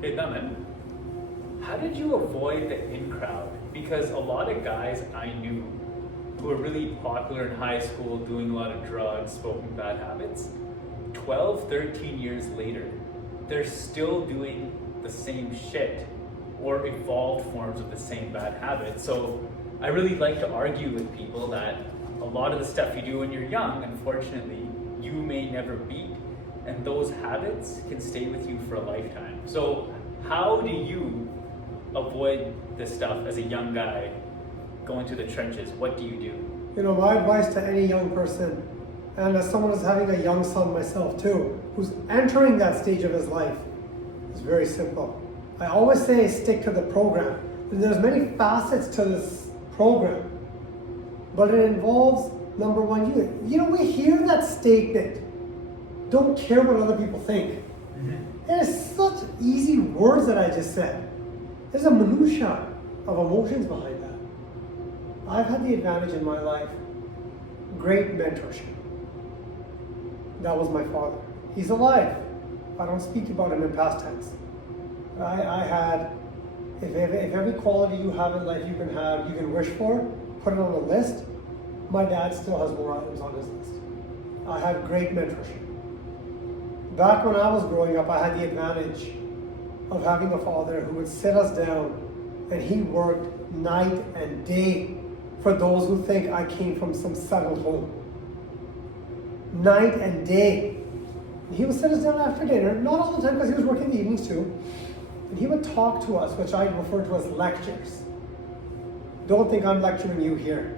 Hey, Naman, how did you avoid the in crowd? Because a lot of guys I knew who were really popular in high school, doing a lot of drugs, smoking bad habits, 12, 13 years later, they're still doing the same shit or evolved forms of the same bad habits. So I really like to argue with people that a lot of the stuff you do when you're young, unfortunately, you may never beat. And those habits can stay with you for a lifetime. So how do you avoid this stuff as a young guy going through the trenches? What do you do? You know, my advice to any young person, and as someone who's having a young son myself too, who's entering that stage of his life, is very simple. I always say stick to the program. There's many facets to this program, but it involves, number one, you know, we hear that statement, don't care what other people think. It is such easy words that I just said. There's a minutia of emotions behind that. I've had the advantage in my life, great mentorship. That was my father. He's alive. I don't speak about him in past tense. I had, if every quality you have in life you can wish for, put it on a list, my dad still has more items on his list. I had great mentorship. Back when I was growing up, I had the advantage of having a father who would sit us down and he worked night and day for those who think I came from some settled home. Night and day. He would sit us down after dinner, not all the time because he was working in the evenings too, and he would talk to us, which I refer to as lectures. Don't think I'm lecturing you here.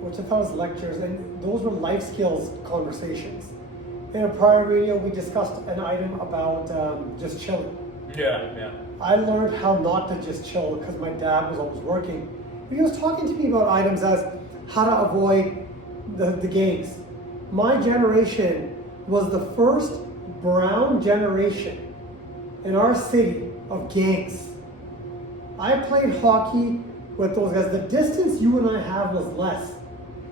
Which I thought was lectures, and those were life skills conversations. In a prior video, we discussed an item about just chilling. Yeah. I learned how not to just chill because my dad was always working. He was talking to me about items as how to avoid the gangs. My generation was the first brown generation in our city of gangs. I played hockey with those guys. The distance you and I have was less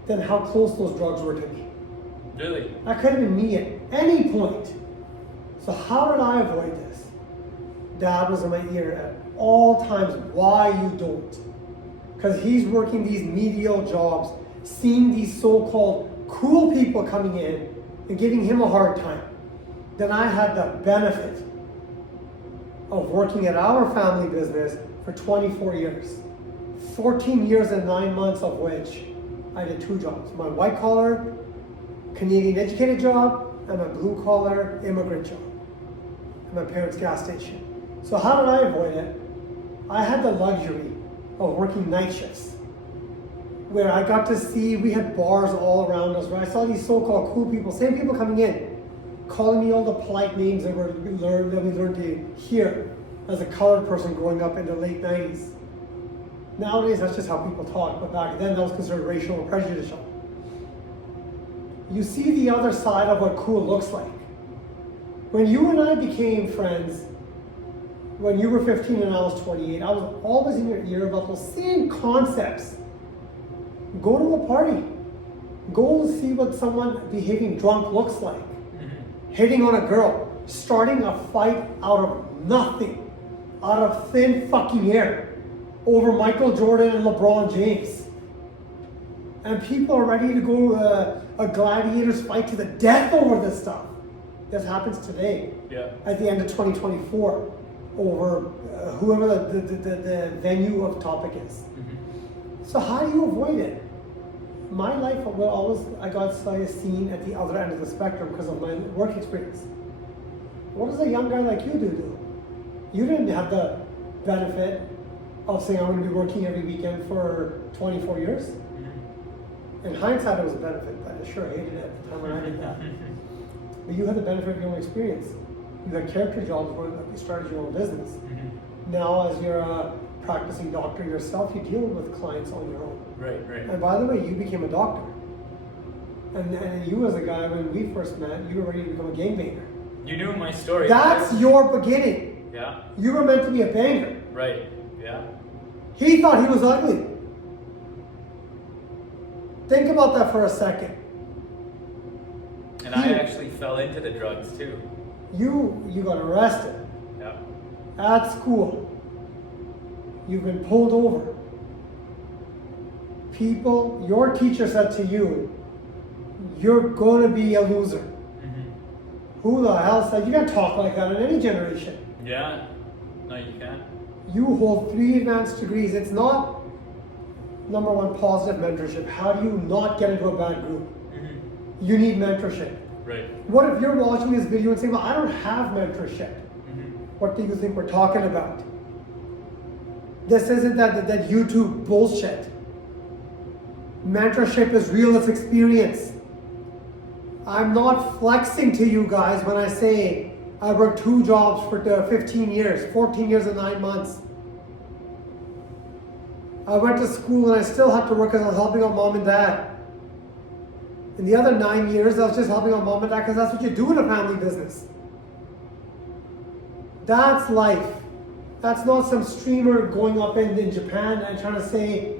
than how close those drugs were to me. Really? That could have been me at any point. So how did I avoid this? Dad was in my ear at all times. Why you don't? Because he's working these menial jobs, seeing these so-called cool people coming in and giving him a hard time. Then I had the benefit of working at our family business for 24 years. 14 years and 9 months of which I did 2 jobs. My white collar Canadian educated job and my blue collar immigrant job at my parents' gas station. So how did I avoid it? I had the luxury of working night shifts where I got to see, we had bars all around us where I saw these so-called cool people, same people coming in, calling me all the polite names that we learned to hear as a colored person growing up in the late 90s. Nowadays, that's just how people talk, but back then that was considered racial or prejudicial. You see the other side of what cool looks like. When you and I became friends, when you were 15 and I was 28, I was always in your ear about those same concepts. Go to a party. Go to see what someone behaving drunk looks like. Hitting on a girl. Starting a fight out of nothing. Out of thin fucking air. Over Michael Jordan and LeBron James. And people are ready to go a gladiators fight to the death over this stuff. This happens today. Yeah. At the end of 2024, over whoever the venue of topic is. So how do you avoid it? My life will always, I got seen at the other end of the spectrum because of my work experience. What does a young guy like you do? You didn't have the benefit of saying I'm going to be working every weekend for 24 years. In hindsight, it was a benefit, but I sure hated it at the time when I did that. But you had the benefit of your own experience. You had character jobs where you started your own business. Now, as you're a practicing doctor yourself, you deal with clients on your own. Right. And by the way, you became a doctor. And you as a guy, when we first met, you were ready to become a gangbanger. You knew my story. That's your beginning. Yeah. You were meant to be a banger. Right. Yeah. He thought he was ugly. Think about that for a second. And I actually fell into the drugs too. You got arrested. Yeah. Yeah. At school, you've been pulled over. People, your teacher said to you, you're going to be a loser. Who the hell said you can't talk like that in any generation? Yeah. No, you can't. You hold 3 advanced degrees. It's not number one positive mentorship. How do you not get into a bad group? You need mentorship. Right. What if you're watching this video and saying, well, I don't have mentorship? What do you think we're talking about? This isn't that YouTube bullshit. Mentorship is real, it's experience. I'm not flexing to you guys when I say I worked 2 jobs for 15 years, 14 years and 9 months. I went to school and I still had to work because I was helping out mom and dad. In the other 9 years, I was just helping out mom and dad because that's what you do in a family business. That's life. That's not some streamer going up in Japan and trying to say,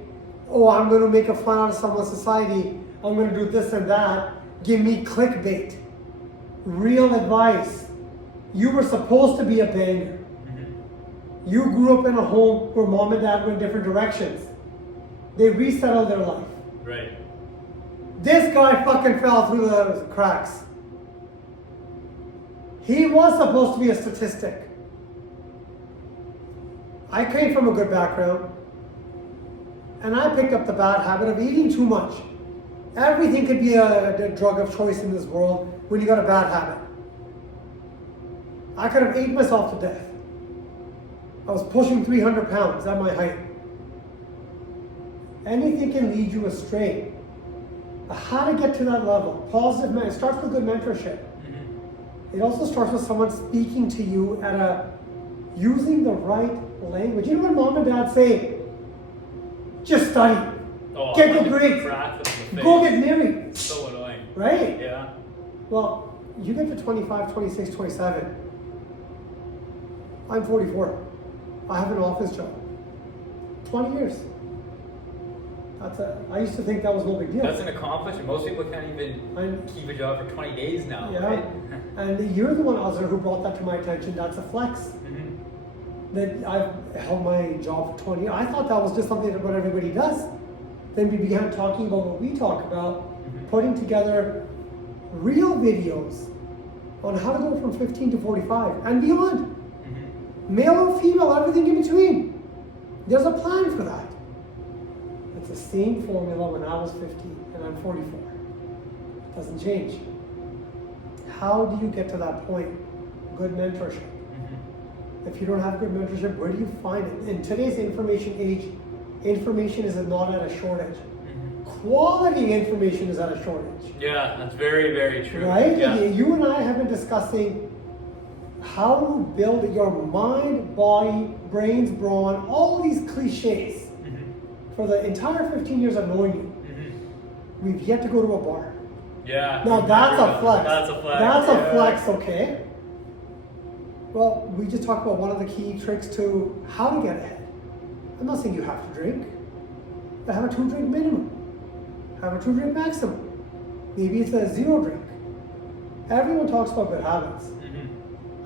oh, I'm going to make a fun out of someone's society. I'm going to do this and that. Give me clickbait. Real advice. You were supposed to be a banger. You grew up in a home where mom and dad were in different directions. They resettled their life. Right. This guy fucking fell through the cracks. He was supposed to be a statistic. I came from a good background, and I picked up the bad habit of eating too much. Everything could be a drug of choice in this world when you got a bad habit. I could have ate myself to death. I was pushing 300 pounds at my height. Anything can lead you astray. How to get to that level? Positive, it starts with good mentorship. It also starts with someone speaking to you using the right language. You know when mom and dad say, just study, get good grades, go get married. So annoying. Right? Yeah. Well, you get to 25, 26, 27. I'm 44. I have an office job. 20 years. I used to think that was no big deal. That's an accomplishment. Most people can't even keep a job for 20 days now. Yeah. Right? And you're the one, Azhar, who brought that to my attention. That's a flex. That I've held my job for 20 years. I thought that was just something that what everybody does. Then we began talking about what we talk about, putting together real videos on how to go from 15 to 45 and beyond. Male or female, everything in between. There's a plan for that. It's the same formula when I was 15 and I'm 44. It doesn't change. How do you get to that point? Good mentorship. If you don't have good mentorship, where do you find it? In today's information age, information is not at a shortage. Quality information is at a shortage. Yeah, that's very, very true. Right? Yeah. You and I have been discussing how to build your mind, body, brains, brawn, all these cliches. For the entire 15 years of knowing you, we've yet to go to a bar. Yeah. Now that's a flex. That's a flex. That's a flex, okay? Well, we just talked about one of the key tricks to how to get ahead. I'm not saying you have to drink, but have a 2-drink minimum. Have a 2-drink maximum. Maybe it's a 0 drink. Everyone talks about good habits.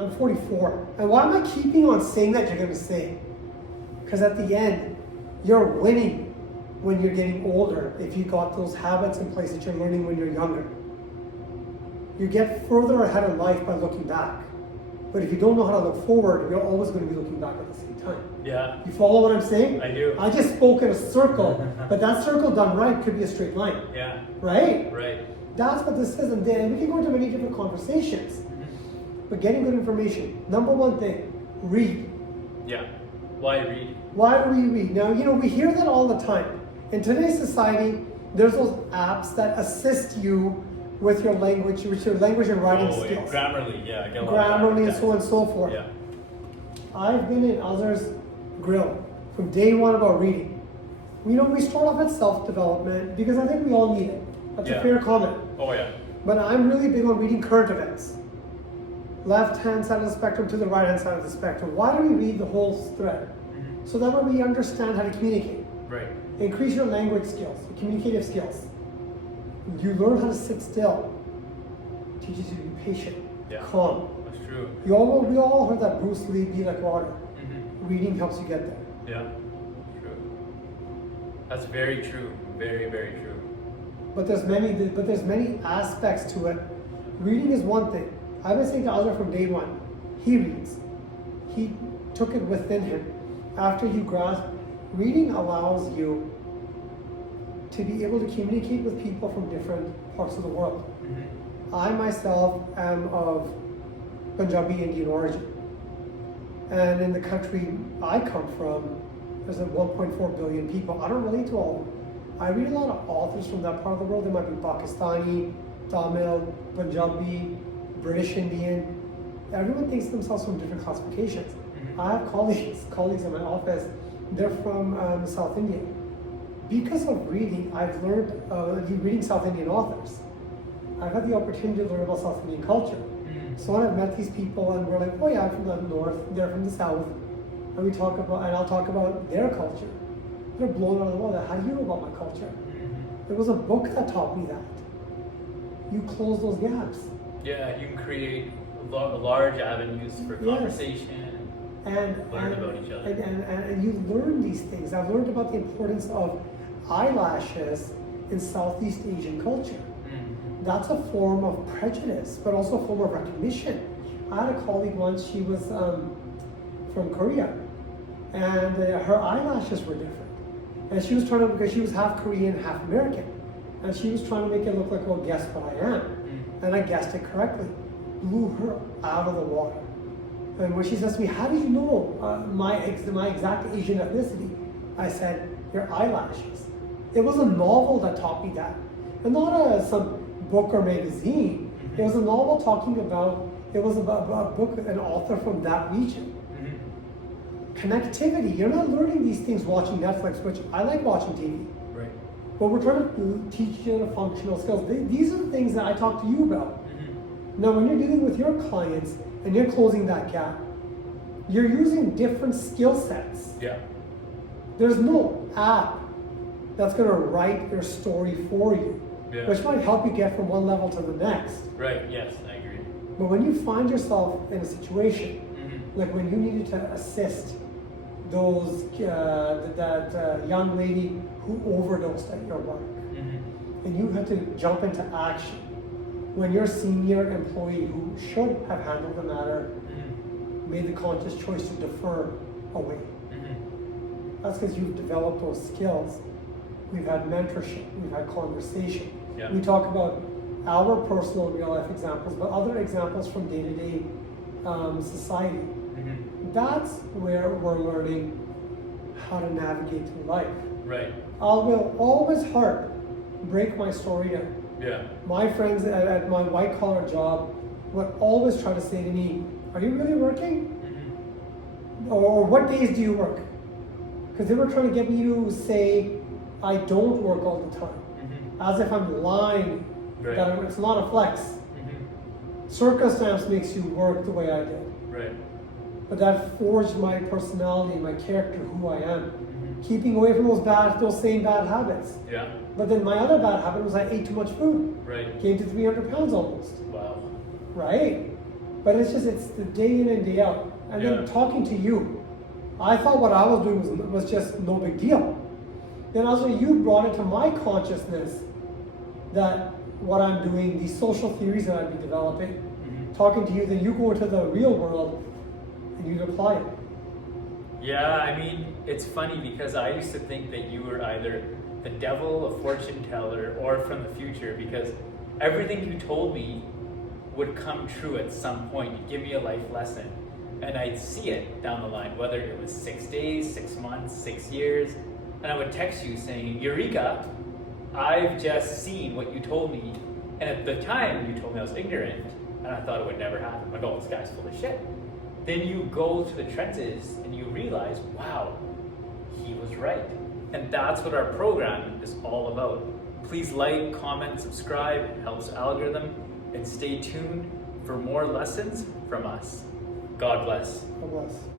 I'm 44. And why am I keeping on saying that you're going to say? Because at the end, you're winning when you're getting older if you got those habits in place that you're learning when you're younger. You get further ahead in life by looking back. But if you don't know how to look forward, you're always going to be looking back at the same time. Yeah. You follow what I'm saying? I do. I just spoke in a circle, but that circle done right could be a straight line. Yeah. Right? Right. That's what this is, and then we can go into many different conversations. But getting good information, number one thing, read. Yeah. Why read? Why do we read? Now, we hear that all the time. In today's society, there's those apps that assist you with your language and writing skills. Grammarly, yeah. I get a lot of Grammarly that. and so on and so forth. Yeah. I've been in others' grill from day one about reading. We start off at self-development because I think we all need it. That's a fair comment. Oh yeah. But I'm really big on reading current events. Left-hand side of the spectrum to the right-hand side of the spectrum. Why do we read the whole thread? So that way we understand how to communicate. Right. Increase your language skills, your communicative skills. You learn how to sit still. teaches you to be patient, Yeah. calm. That's true. We all heard that Bruce Lee, be like water. Mm-hmm. Reading helps you get there. Yeah. True. That's very true. Very, very true. But there's many aspects to it. Reading is one thing. I've been saying to Azra from day one, he reads. He took it within him. After you grasp, reading allows you to be able to communicate with people from different parts of the world. Mm-hmm. I myself am of Punjabi Indian origin. And in the country I come from, there's 1.4 billion people. I don't relate to all of them. I read a lot of authors from that part of the world. They might be Pakistani, Tamil, Punjabi, British Indian. Everyone thinks of themselves from different classifications. Mhm. I have colleagues in my office, they're from South India. Because of reading, I've learned, reading South Indian authors, I've had the opportunity to learn about South Indian culture. Mm-hmm. So when I've met these people and we're like, oh yeah, I'm from the north, they're from the south, and I'll talk about their culture. They're blown out of the water. How do you know about my culture? Mm-hmm. There was a book that taught me that. You close those gaps. Yeah, you can create large avenues for Yes. conversation. And Learn about each other. And you learn these things. I've learned about the importance of eyelashes in Southeast Asian culture. Mm-hmm. That's a form of prejudice, but also a form of recognition. I had a colleague once, she was from Korea, and her eyelashes were different. And she was trying to, because she was half Korean, half American, and she was trying to make it look like, well, guess what I am. Mm-hmm. And I guessed it correctly. Blew her out of the water. And when she says to me, how did you know my exact Asian ethnicity? I said, your eyelashes. It was a novel that taught me that. And not some book or magazine. Mm-hmm. It was a novel talking about, it was about a book, an author from that region. Mm-hmm. Connectivity. You're not learning these things watching Netflix, which I like watching TV. Right. But we're trying to teach you the functional skills. These are the things that I talk to you about. Mm-hmm. Now, when you're dealing with your clients and you're closing that gap, you're using different skill sets. Yeah. There's no app that's going to write your story for you, Yeah. which might help you get from one level to the next. Right. Yes, I agree. But when you find yourself in a situation, Mm-hmm. like when you needed to assist those that young lady who overdosed at your work, Mm-hmm. and you had to jump into action, when your senior employee who should have handled the matter Mm-hmm. made the conscious choice to defer away. Mm-hmm. That's because you've developed those skills. We've had mentorship, we've had conversation. Yeah. We talk about our personal real life examples, but other examples from day-to-day society. Mm-hmm. That's where we're learning how to navigate through life. Right. I will always break my story down. Yeah. My friends at my white collar job would always try to say to me, are you really working? Mm-hmm. Or what days do you work? Because they were trying to get me to say, I don't work all the time. Mm-hmm. As if I'm lying, Right. that it's not a flex. Mm-hmm. Circumstance makes you work the way I did. Right. But that forged my personality, my character, who I am. Mm-hmm. Keeping away from those same bad habits. Yeah. But then my other bad habit was I ate too much food. Right. Gained to 300 pounds almost. Wow. Right? But it's the day in and day out. And then Yeah. talking to you, I thought what I was doing was just no big deal. Then also you brought it to my consciousness that what I'm doing, these social theories that I'd be developing, Mm-hmm. talking to you, then you go into the real world and you apply it. Yeah, I mean, it's funny because I used to think that you were either the devil, a fortune teller, or from the future because everything you told me would come true at some point. You'd give me a life lesson and I'd see it down the line, whether it was 6 days, 6 months, 6 years. And I would text you saying, Eureka, I've just seen what you told me. And at the time, you told me I was ignorant and I thought it would never happen. Like, oh, this guy's full of shit. Then you go to the trenches and you realize, wow, he was right. And that's what our program is all about. Please like, comment, subscribe, it helps algorithm, and stay tuned for more lessons from us. God bless. God bless.